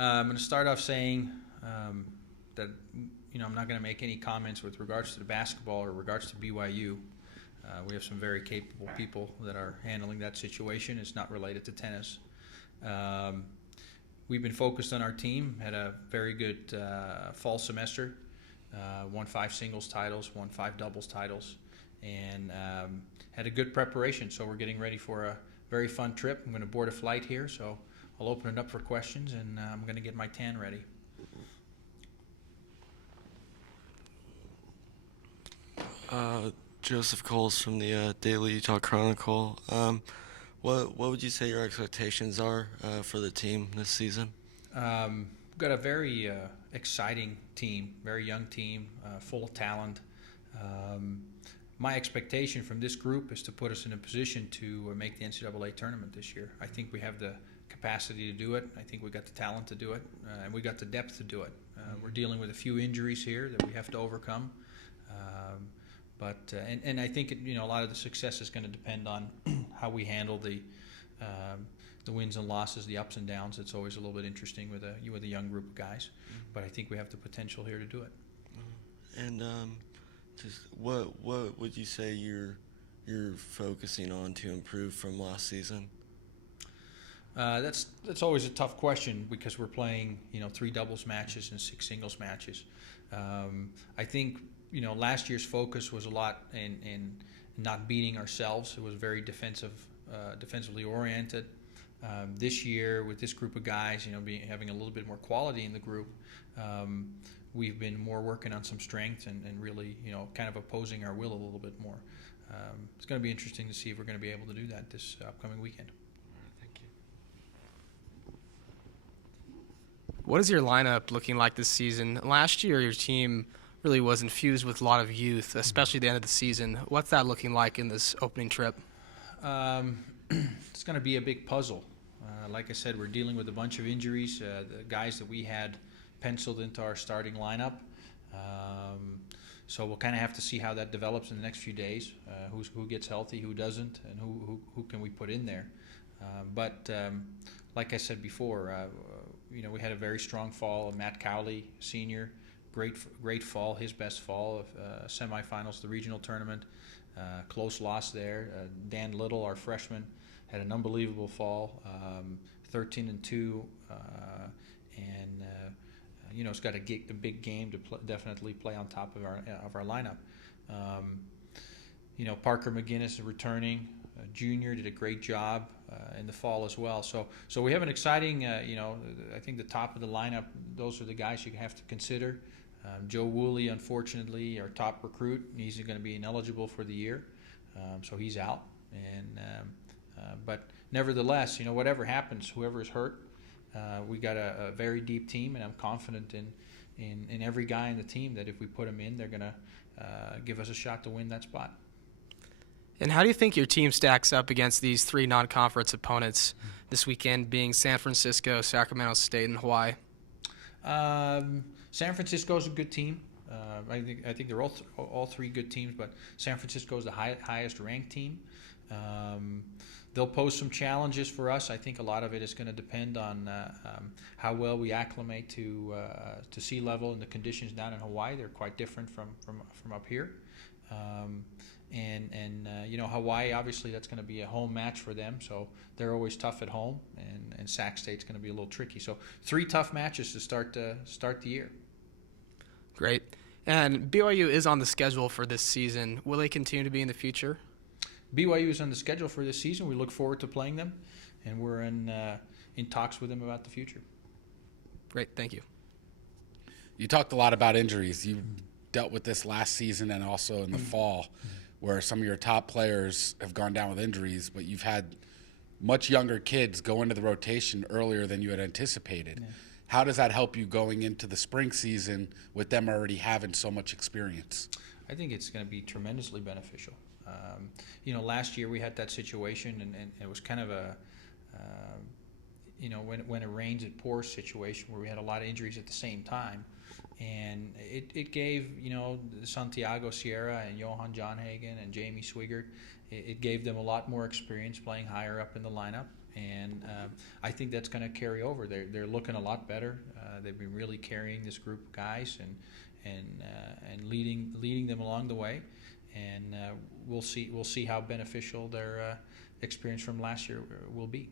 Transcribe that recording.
I'm going to start off saying that I'm not going to make any comments with regards to the basketball or regards to BYU. We have some very capable people that are handling that situation. It's not related to tennis. We've been focused on our team, had a very good fall semester, won 5 singles titles, won 5 doubles titles, and had a good preparation. So we're getting ready for a very fun trip. I'm going to board a flight here, so I'll open it up for questions, and I'm going to get my tan ready. Joseph Coles from the Daily Utah Chronicle. What would you say your expectations are for the team this season? We've got a very exciting team, very young team, full of talent. My expectation from this group is to put us in a position to make the NCAA tournament this year. I think we have the capacity to do it. I think we got the talent to do it, and we got the depth to do it. We're dealing with a few injuries here that we have to overcome. But I think a lot of the success is going to depend on how we handle the wins and losses, the ups and downs. It's always a little bit interesting with a young group of guys. But I think we have the potential here to do it. And just what would you say you're focusing on to improve from last season? That's always a tough question because we're playing 3 doubles matches and 6 singles matches. I think last year's focus was a lot in not beating ourselves. It was very defensively oriented. This year, with this group of guys, having a little bit more quality in the group, we've been more working on some strength and really, kind of opposing our will a little bit more. It's going to be interesting to see if we're going to be able to do that this upcoming weekend. Thank you. What is your lineup looking like this season? Last year, your team really was infused with a lot of youth, especially at the end of the season. What's that looking like in this opening trip? It's going to be a big puzzle. Like I said, we're dealing with a bunch of injuries. The guys that we had penciled into our starting lineup. So we'll kind of have to see how that develops in the next few days. Who gets healthy, who doesn't, and who can we put in there. But like I said before, we had a very strong fall. Matt Cowley, senior, great fall, his best fall of semifinals, the regional tournament. Close loss there. Dan Little, our freshman, had an unbelievable fall, 13-2, and he's got a big game to definitely play on top of our lineup. Parker McGinnis is returning. Junior did a great job in the fall as well. So we have an exciting. I think the top of the lineup. Those are the guys you have to consider. Joe Woolley, unfortunately, our top recruit, he's going to be ineligible for the year, so he's out. But nevertheless, whatever happens, whoever is hurt, we got a very deep team, and I'm confident in every guy in the team that if we put them in, they're going to give us a shot to win that spot. And how do you think your team stacks up against these 3 non-conference opponents this weekend, being San Francisco, Sacramento State, and Hawaii? San Francisco's a good team. I think they're all 3 good teams, but San Francisco is the highest ranked team. They'll pose some challenges for us. I think a lot of it is going to depend on how well we acclimate to sea level and the conditions down in Hawaii. They're quite different from up here. Hawaii, obviously, that's going to be a home match for them, so they're always tough at home, and Sac State's going to be a little tricky. So 3 tough matches to start the year. Great. And BYU is on the schedule for this season. Will they continue to be in the future? BYU is on the schedule for this season. We look forward to playing them, and we're in talks with them about the future. Great. Thank you. You talked a lot about injuries. You dealt with this last season and also in the fall, where some of your top players have gone down with injuries, but you've had much younger kids go into the rotation earlier than you had anticipated. Yeah. How does that help you going into the spring season with them already having so much experience? I think it's going to be tremendously beneficial. Last year we had that situation, and it was kind of a, when it rains it pours situation where we had a lot of injuries at the same time. And it gave, Santiago Sierra and Johan Johnhagen and Jamie Swigert, it gave them a lot more experience playing higher up in the lineup. And I think that's going to carry over. They're looking a lot better. They've been really carrying this group of guys and leading them along the way. And we'll see how beneficial their experience from last year will be.